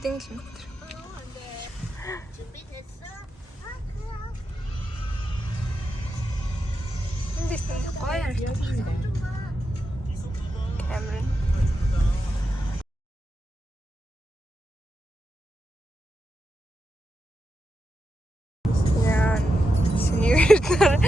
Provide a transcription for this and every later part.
땡기는 것들. Hindi sini koyar. Cameron. Yan. Siniwirtar.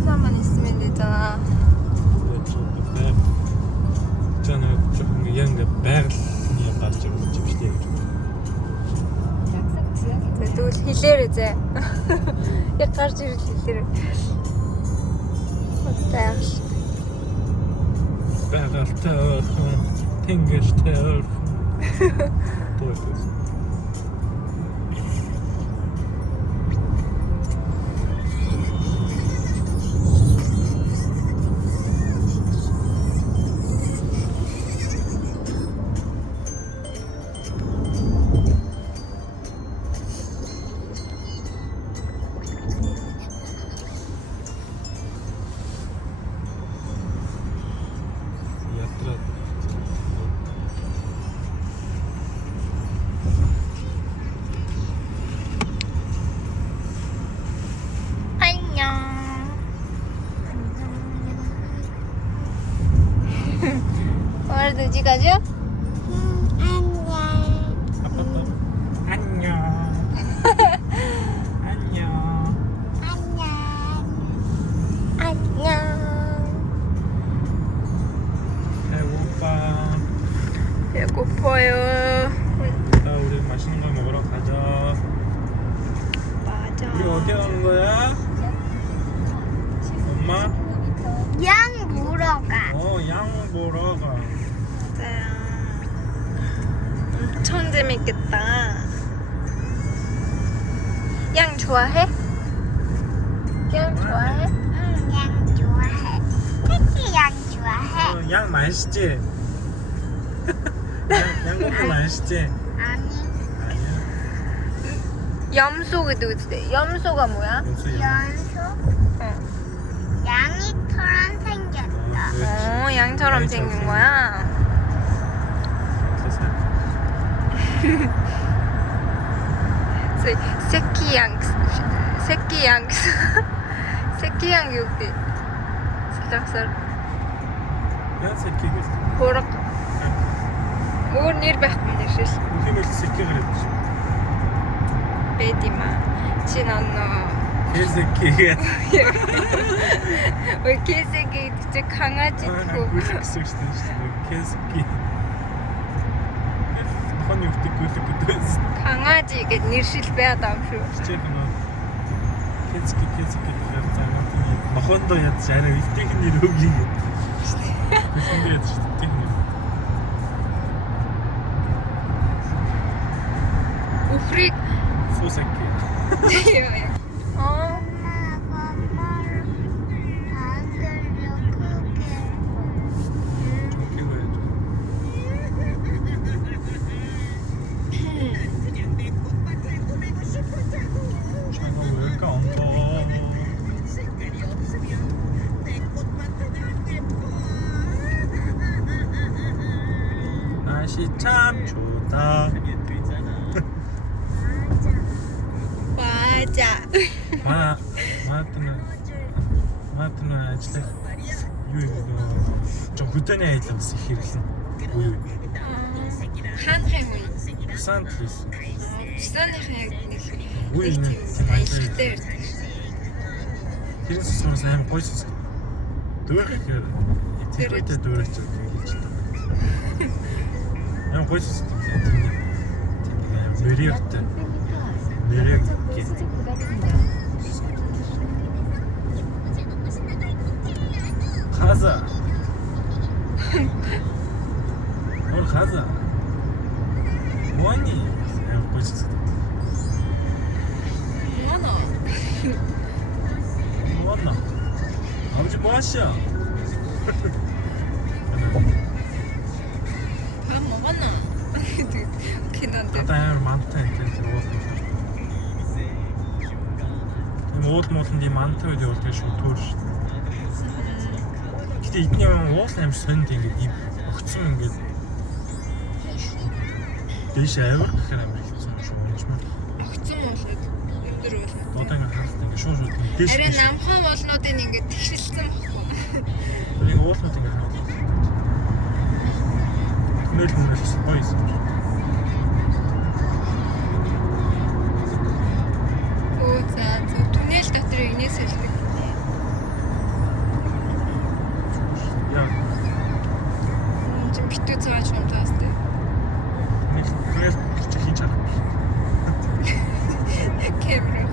하나만 있으면 되잖아. 있잖아요. 조금 얘는 배그니 가지고 집시대요. Тэгвэл хэлээр зэ. Яг гарч ирэл хэлээр. Тэгээс. Бэгалтай тэнгэртэй. Тоёс. 오늘 누지 가죠? 안녕. 안녕. 안녕. 배고파. 배고파요. 나 우리 맛있는 거 먹으러 가자. 맞아. 우리 어디 가는 거야? 엄마? 양 보러 가. 양 보러 가. 맞아요. 엄청 재밌겠다. 양 좋아해? 양 좋아해? 응, 양 좋아해. 택시 양 좋아해. 양 맛있지? 양고기 맛있지? 아니, 아니야. 염소가 누구지? 염소가 뭐야? 연수 연소. 응. 양이 털안 생겼다. 양처럼 양이 생긴 잘 거야? 새끼 양 새끼 양 육디 살짝살 Яа сэкигээс хураг өөр нэр байхгүй юм шиг үхэмэл сэкигээр явж. байд юм аа. Чи Хэсэкигээ. 왜 개새끼 진짜 강아지 고 гэсэн шүү дээ. Хэсэки. Хоны үтэг гүлэг гэдээс. 강아지 이게 нэршил байдаг юм шүү. Чичээх нөө. Хэсэки гэхээр цагаан тийм нохондоо ядж арай өвтөх нэр өгье. Тэсэндээ ядж тийм нэр. 우프릭 Сусаки. 어 엄마가 뭘 받으려 그게. 저렇게 해야죠. 차가 왜 이렇게 안 가? 날씨 참 좋다. 맞아. Маатна ажиллах юу юм жоо хөдөөний аялал бас их хэрэглэн. Юу хаанах юм уу? Бусан плюс. Буссаныхын яг нэг Үгүй тийм аялалтай байдаг. тэрээс сурсан амар гоё сүс. Дөрөх гэхээр тэрүүтэй дөрөж ингэж байна. Амар гоё сүс. Мөрөөгтэй. Мөрөг гэх. 가자. 오늘 가자. 뭐하니? 내가 보셨어. 뭐하나? 아버지 뭐하시야? 밥 먹었나? 걔한테 아따 많다 이렇게 ууд 많다 гэдэг бол тэгээ шууд төөр шүү. Гэтэ эдний уусан юм сонд ингээд өгцөн ингээд Дээш авир гэхээр амар хэцүү юм шүү. Унжмаар. Огцон болоод өндөр болоод. Одоо ингээ хааст ингээ шууд дээш. Арай намхан болнуудыг ингээд тэгшилсэн баггүй. Нэг уулууд ингээ хаагаад. Түнэл гоё юм. Оо за түнэл дотор инээс хэлдэг. Яа. Чин битүү цааш унтаас тэ. Түнэл чи хийж чадахгүй. Камера.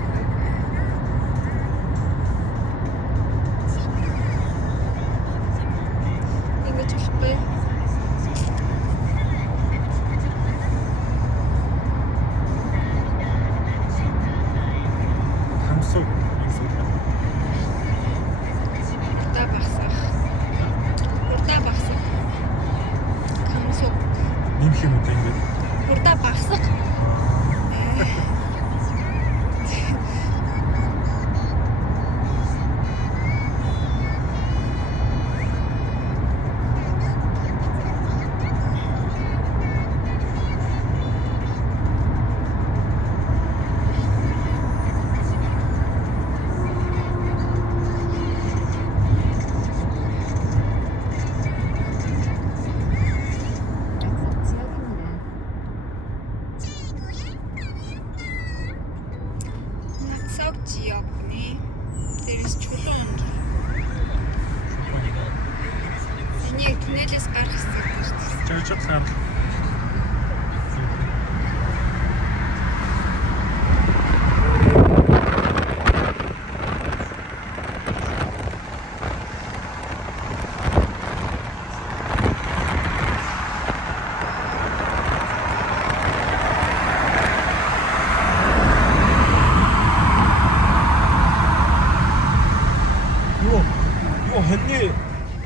Ингэж болохгүй. Хамсуу. Урдаа багсах. Камсуу. Нэмэх юм уу ингэ. Урдаа багсах. 낙석 지역이네. Дээрээс чулуун онж. Энийг түнэлээс гарах хэрэгтэй шүү дээ. Жожиг гар.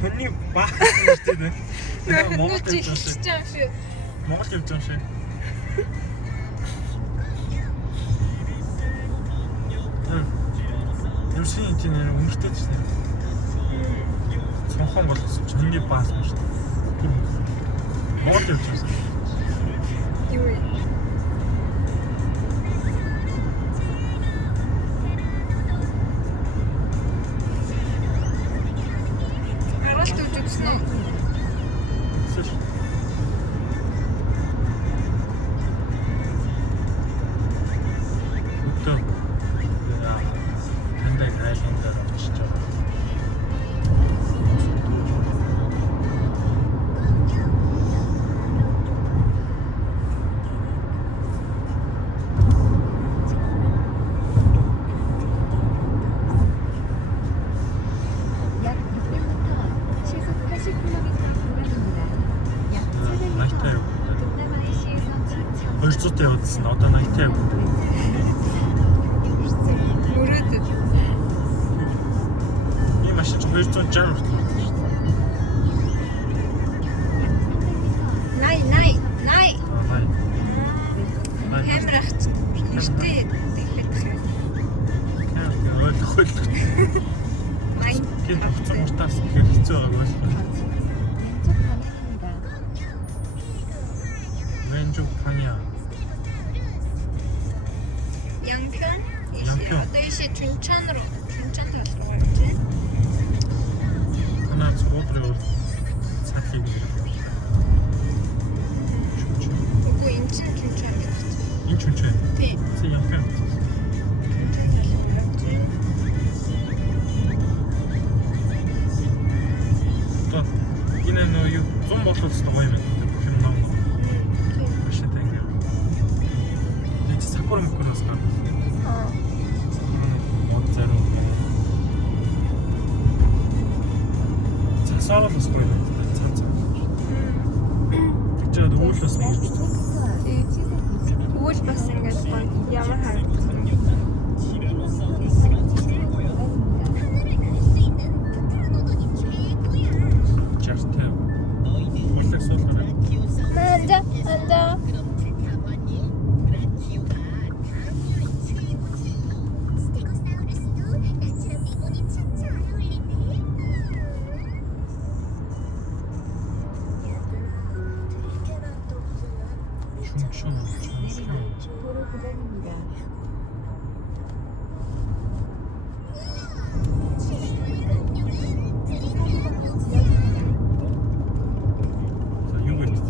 Хоньны баа гэдэг тийм. Монгол явж байгаа шүү. Монгол явж байгаа шүү. Юусын тийм өнгөртэй ч тийм. Цонхон болгосон ч хоньны баас юм шүү. Монгол явж байгаа. Юу вэ? Аралт үзсэн үү? Өтөө. Тэндэг айландаар очиж байгаа. 약 600m, 시속 80km 구간입니다. 약 400m, 동남아시에서 200-т явуулсан. Одоо 80-т яв. Өрөөдөд. Би машин ч 260 хүртэл байна шүү дээ. Най. Най. Хэмрахт. Нэртэй тэгэхэд хаа. Ойлгохгүй. Най. Гин хуцсан муртаас ихэр хэцүү байгааг ойлгохгүй. 왼쪽 방향입니다. 왼쪽 방향. 양평? 양평. Одоо 이시 춘천 тал로 가야지. 하나 저거를 사기. 그리고 인천 춘천 가야지. 인춘천. 네. 제 양평. 춘천 탈로 가야지. Одоо энэ юу 100 болоод ч гоё юм. Бүх юм наа. Машин тэнгэ. Энд сакура мөкөнөөс гар. Мод зарим. Засаалаас гоё юм. Цаа. Тэгжээд өвлөөс мэж. Тэгвэл бас ингэж гоё. Ямар харагдсан. Чартай. Уулах суулгаарай. 앉아. 춤춘. 구간입니다. 자, 이거 있어.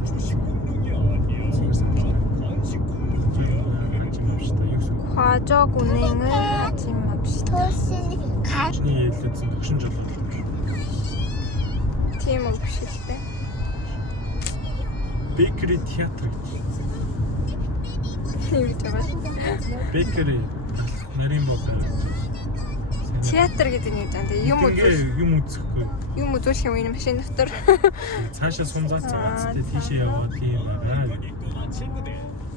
아침 봅시다. 여기서 과적 운행을 하지 맙시다. 도시 가. 신이 일단 덕신 줄 알았어. 팀 없을 때. 베이커리 티아트르. 이거 잡아. 베이커리 메린버가. Театр гэдэг нь юу вэ? Юм уу? юм үзэхгүй. Юм үзүүлэх юм энэ машин дотор. Цаашаа сунзаач ганцтай тийшээ яваа тийм байна.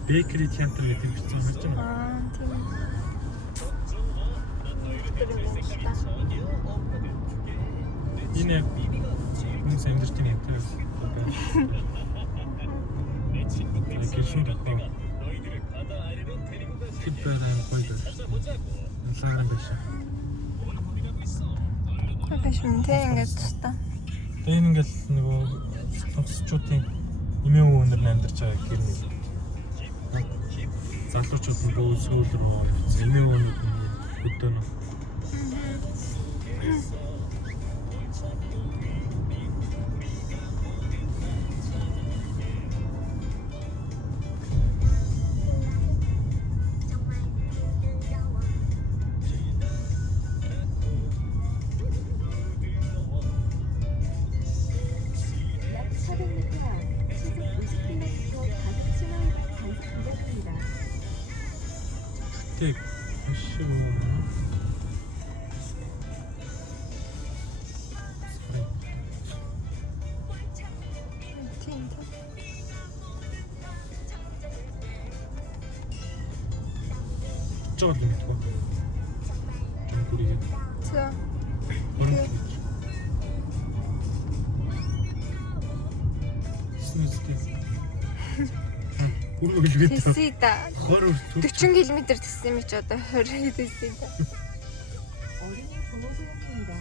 Бейкери театр гэдэг бичсэн байж байна. Аа, тийм. Энэ яг хүмүүс амьдарч байгаа юм тийм. Гэршин дотор. Тэд байна гоё. Лааран биш. Биш юм те ингээд тустаа. Тэгээ ингээл нөгөө сонсчуудын эмээ өвөнөр амьдарч байгаа гэр нэг. Залуучууд нь бөө сүүл рүү явсан. Эмээ өвөнүүд нь хөдөөнө. 약 400m 앞 시속 50km 가속 신호위 단속 구간입니다. Тэг биш үү? Тийм. Жоо юм даа. Жонкүрийг. За. Тэсээ да. 40 км тэссэн юм чи одоо 20 тэсээ да. 어린이 보호구역입니다.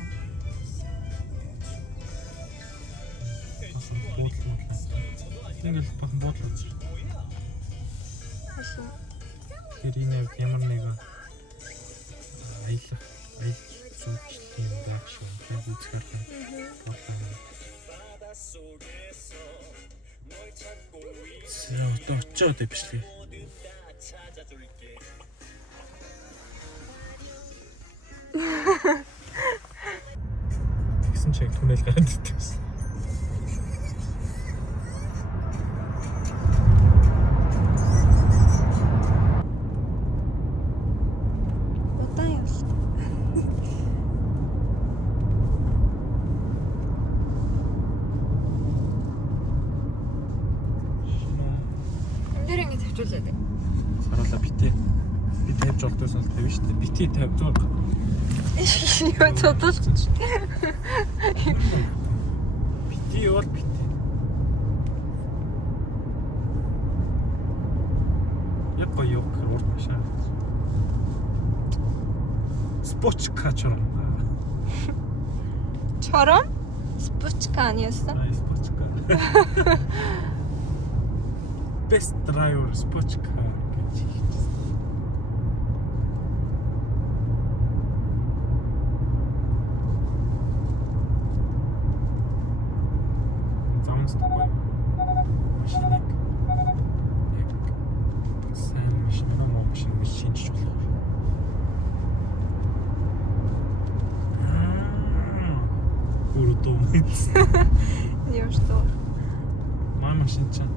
Ингээл бахан буудлаа үзэж. Машин. Тэгэхээр энэ ямар нэгэн аялах зүйлчлэл юм байх шүү. Тэгээд үзэхээр бодлоо. Зөө очоод бичлээ. Тэгсэн чинь түнэл гараад идсэн. Удаан явлаа. Тэр ингэ тавьчулаад бай. Саруулаа битээ. Би тавьж олдоосоо тавь штэ. Битээ 50 100. Юу цодолч. Битээ бол битээ. Яг гоё гэхээр урд машин. Спочкачор. Чором? Спочка аниасан. Ай спочка. Best driver спочка гэж хэлсэн. Замстгүй. Машиныг яг сайн машинч болох. Гурдом. Ямар ч тоо. Машин чинь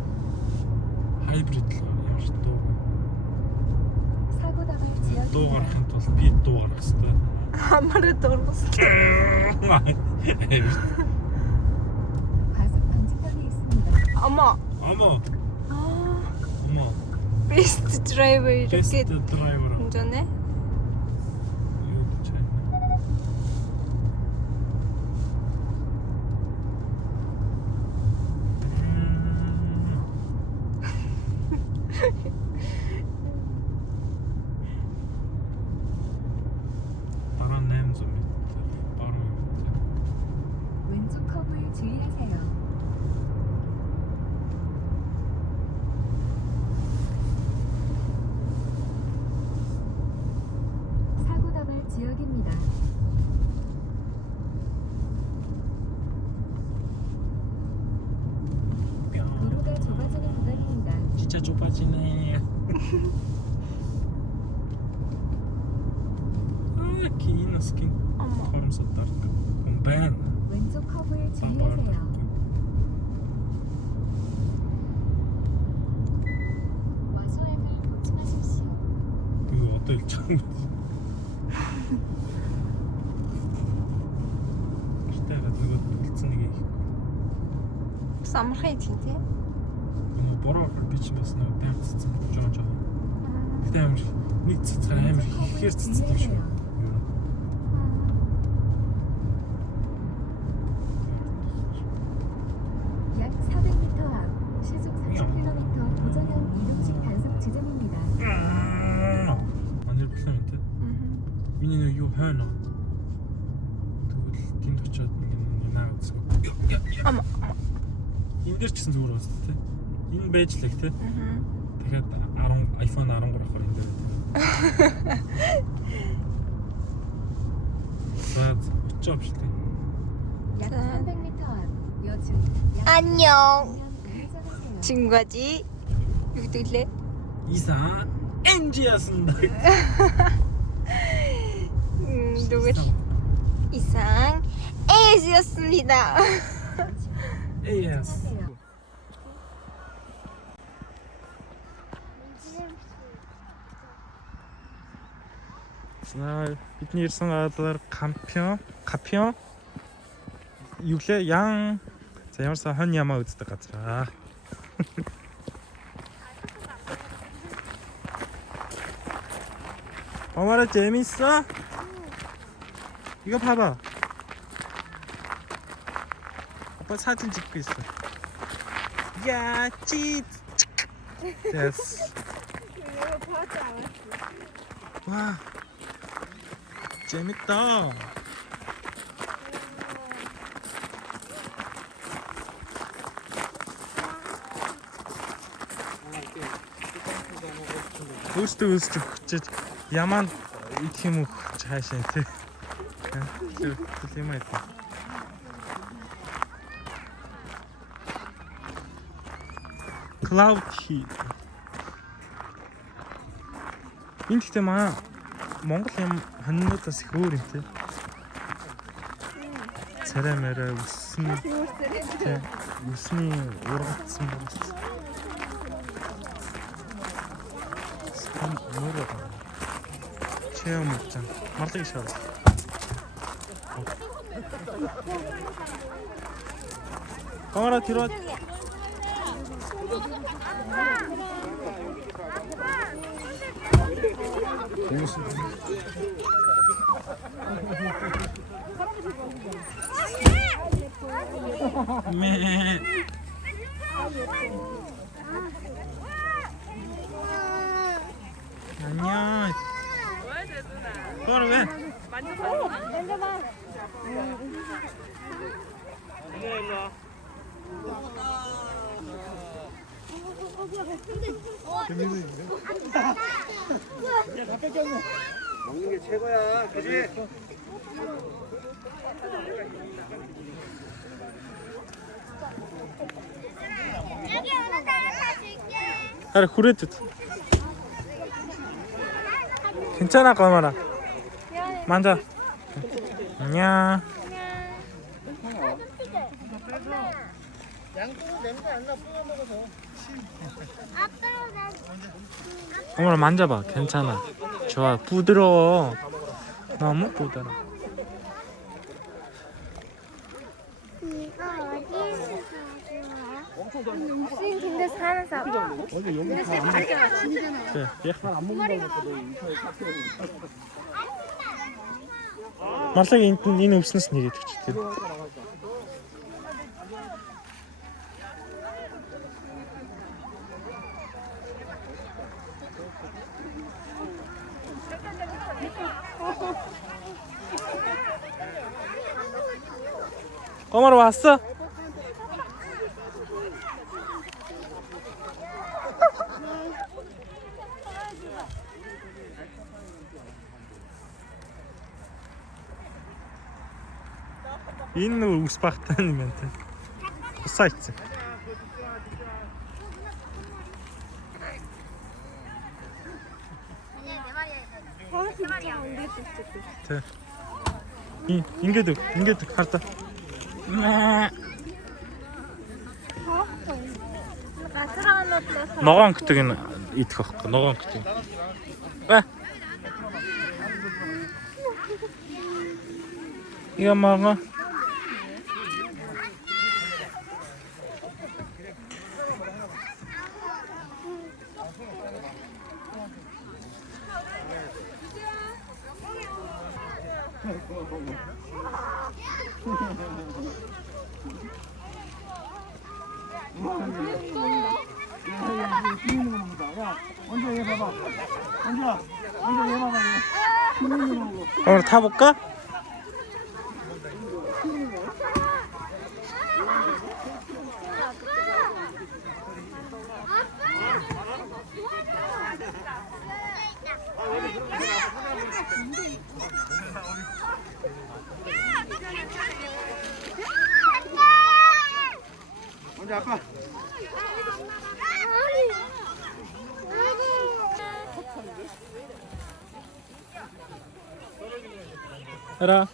хайбрид л ямар ч дуу. 사고 당할 지역입니다. Дуу гарахын тулд би дуу гарах хэрэгтэй. Хамаараа дургас. 과속 방지턱이 있습니다. Ама. Амо. Аа. Амо. Best driver Best гэдэг driver. юм жаа. Юу гэж байна? Дараа 800 м. 바로 왼쪽 커브에 주의하세요. 진짜 좁아지네. 긴 스킨. 어머. 걸음섰다. 밴. 왼쪽 커브에 주의하세요. 와소액을 보충하십시오. 이거 어떤 일정? 기다려 누가 듣는 게 Самрахай тийм. 뭐 бороо бичмэснэ тайм цэцэн жоож байгаа. Гэтэ амар нэг цэцэр амар ихээр цэцдэг шүү. 약 400m 앞 시속 40km 도전형 이동식 단속 지점입니다. Манай планет. Миний нэг юу хойно. Тэгвэл тэнд очиод нэг наа үзэх. Ама. Энэ дээр ч гэсэн зүгээр байна тий. Энэ байж л их тий. Тэгэхээр 10 iPhone 13 авахар энэ дээр. За очиж авчихлаа. 약 300m 앞 여주 안녕. 우회전하세요. 친구지. юу гэдэг лээ? 이사 엔지였습니다. 누구? 이상 에이즈였습니다. AS. За бидний ирсэн газар Капион юу лээ ян за ямарсаа хон ямаа үздэг газар. 엄마라 재밌어? 이거 봐봐. 아빠 사진 찍고 있어. 야, 찌. 됐어. 와, 재밌다. Өөртөө яман их юм уу цаашаа тий. Тийм ээ. Cloud heat. Энэ гэхдээ маа Монгол юм ханнуудаас их өөр юм тий. Царай мэрэ үссэн. Тий. Үсний ургацсан байна. 뭐라 체험 먹자. 말대기 샤워. 강아라 뒤로 와. 매. 안녕. 그거를 왜? 만져봐. 먹는 게 최고야, 그지? 여기 오는 사람 사줄게. 그래 그랬지. 괜찮아 까마라. 만져. 안녕. 어머나 만져봐. 괜찮아. 좋아. 부드러워. 너무 부드러워. 이거 어디에서 사줘요? 무슨 근데 사는 사람. 근데 새빨개 맞지? 그래. 예. Малыг энэ өвснөөс нэгээд өчтөө. 꼬마로 왔어? Энэ үс багтаа юм байна те. Усаач. Тэ. Ингээд хартаа. газраануудлаас Ногоон гэдэг нь идэх байхгүй. Ногоон гэдэг. Ба. Ямага. 먼저 얘 봐봐. 먼저 얘 봐봐. 오늘 타볼까? 먼저 아빠. 해라.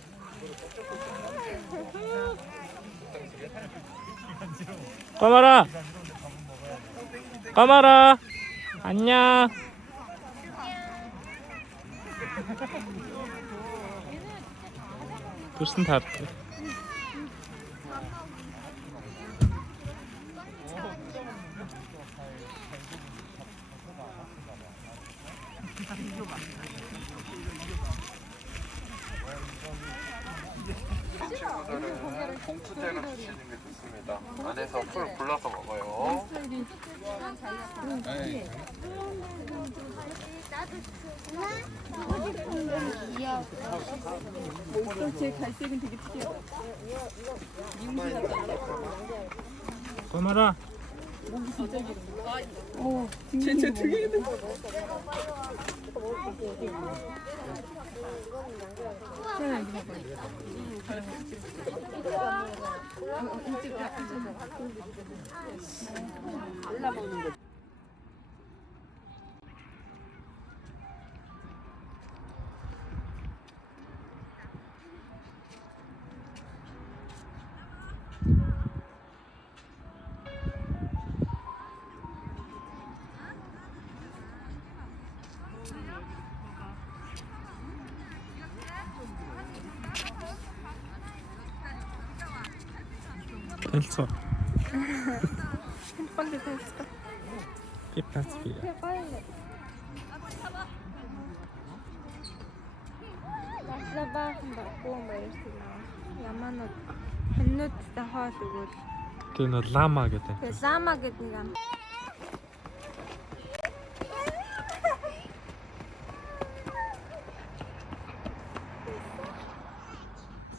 까마라. 까마라. 안녕. 무슨 다. 친구들은 봉투째로 드시는 게 좋습니다. 안에서 풀 불러서 먹어요. 까마라. 됐어. 빨리 됐어. 피파스피야. 빨리. Ласлабаахан баггүй мэрсэн аа. Яманууд хэнүүдтэй хоо тэгвэл. Тэр нь лама гэдэг. Тэгээ лама гэдэг нэг юм.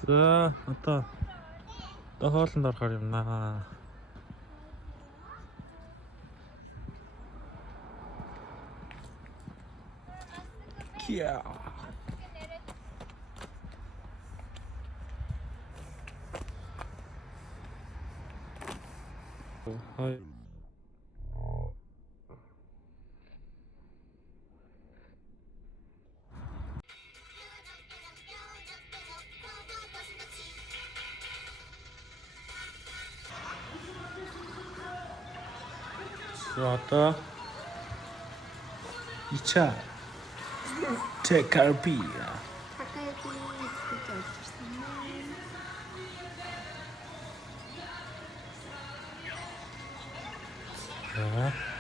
За одоо хоолнд орохоор юм наа. Киа. Хай. 왔다. 2차 데칼비야. 자.